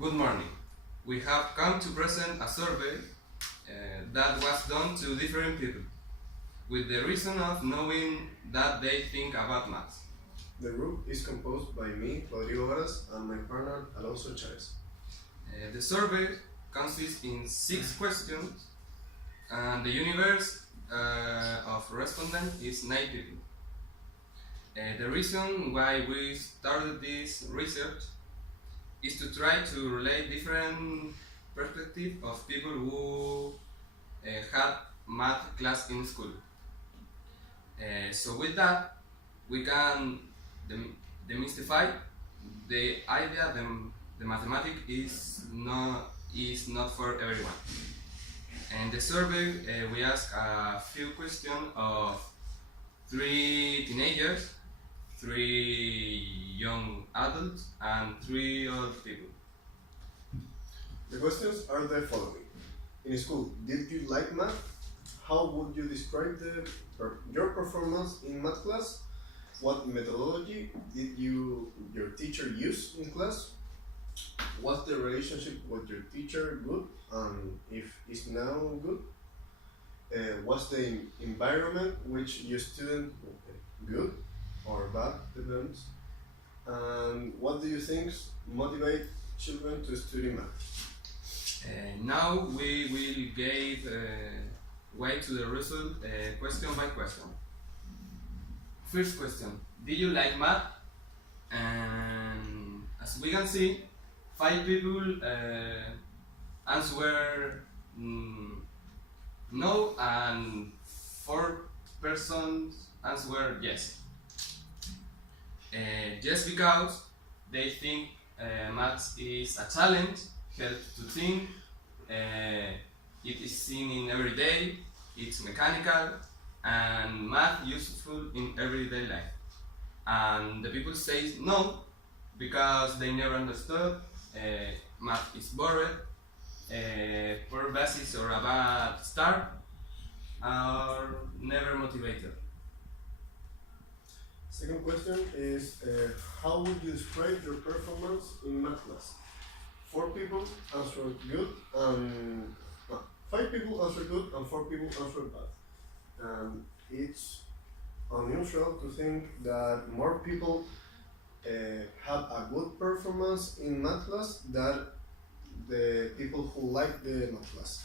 Good morning. We have come to present a survey that was done to different people with the reason of knowing that they think about maths. The group is composed by me, Varas, and my partner, Alonso Chales. The survey consists in 6 questions and the universe of respondents is 9 people. The reason why we started this research is to try to relate different perspectives of people who had math class in school. So with that, we can demystify the idea that the mathematics is not for everyone. In the survey, we asked a few questions of 3 teenagers, 3 young adults, and 3 old people. The questions are the following. In school, did you like math? How would you describe your performance in math class? What methodology did your teacher use in class? Was the relationship with your teacher good, and if it's now good? Was the environment which your student good or bad, depends? And what do you think motivate children to study math? Now we will give way to the result question by question. First question, did you like math? And as we can see, 5 people answer no, and 4 persons answer yes. Just because they think maths is a challenge, help to think, it is seen in every day, it's mechanical, and math useful in everyday life. And the people say no, because they never understood, math is boring, poor basis or a bad start, or never motivated. Second question is, how would you describe your performance in math class? 4 people answered good, and 5 people answered good, and 4 people answered bad. And it's unusual to think that more people have a good performance in math class than the people who like the math class.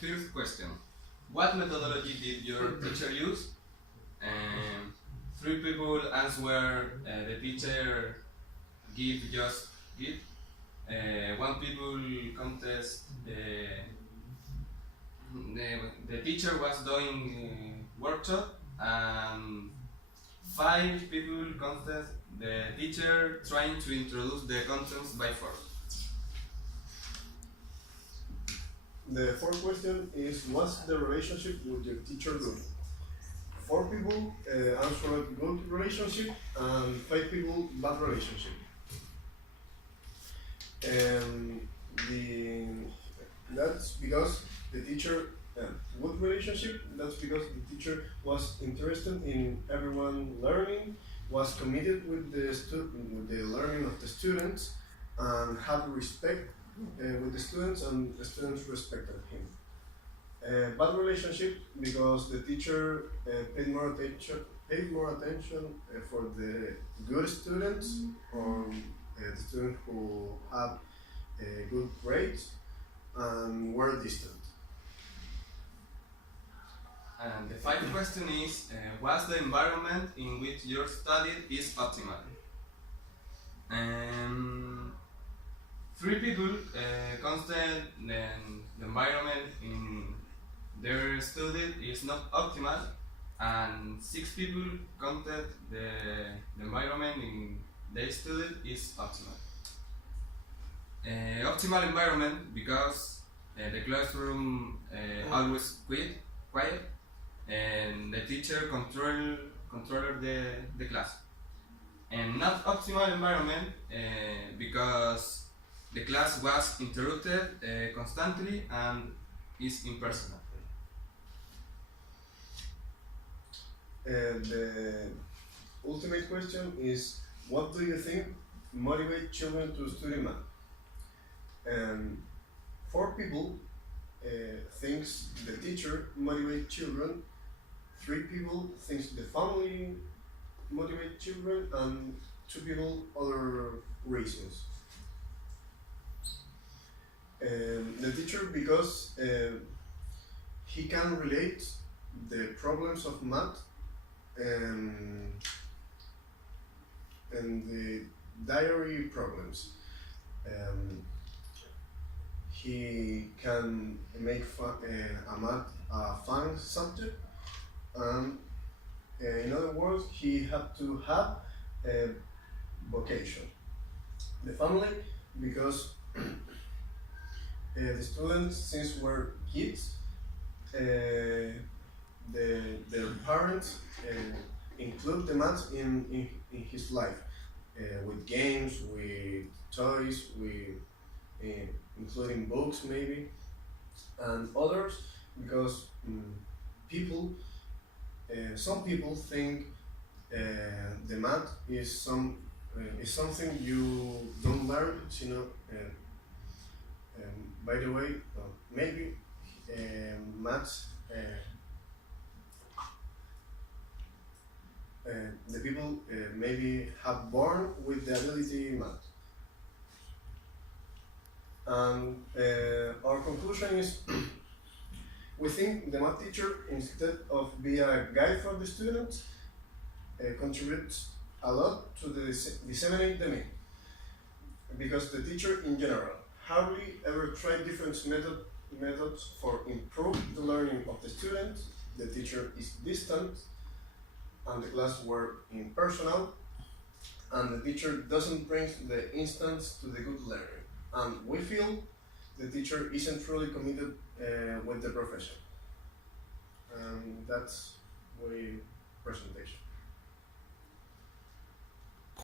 First question. What methodology did your teacher use? 3 people answer the teacher just give. 1 people contest the teacher was doing workshop, and 5 people contest the teacher trying to introduce the contents by force. The fourth question is, what's the relationship with your teacher good? 4 people answered good relationship, and 5 people bad relationship. That's because the teacher good relationship. That's because the teacher was interested in everyone learning, was committed with the learning of the students, and had respect with the students, and the students respected him. Bad relationship because the teacher paid more attention for the good students, or the students who had good grades and were distant. And the 5th question is, what's the environment in which you studied is optimal? 3 people constant the environment in their study is not optimal, and 6 people content the environment in their study is optimal. Optimal environment because the classroom always quiet, and the teacher control the class. And not optimal environment because the class was interrupted constantly and is impersonal. And the ultimate question is, what do you think motivate children to study math? And 4 people thinks the teacher motivate children. 3 people thinks the family motivate children, and 2 people other reasons. The teacher because he can relate the problems of math and the diary problems. He can make a math a fun subject, and in other words, he had to have a vocation. The family because the students, since were kids, their parents include the math in his life, with games, with toys, with including books maybe, and others because people, some people think the math is something you don't learn, you know. By the way, maybe maths. The people maybe have born with the ability in math. And our conclusion is we think the math teacher, instead of being a guide for the students, contributes a lot to disseminate the meaning. Because the teacher in general hardly ever tried different methods for improve the learning of the students. The teacher is distant, and the class were impersonal, and the teacher doesn't bring the instance to the good learning. And we feel the teacher isn't truly committed with the profession. And that's my presentation.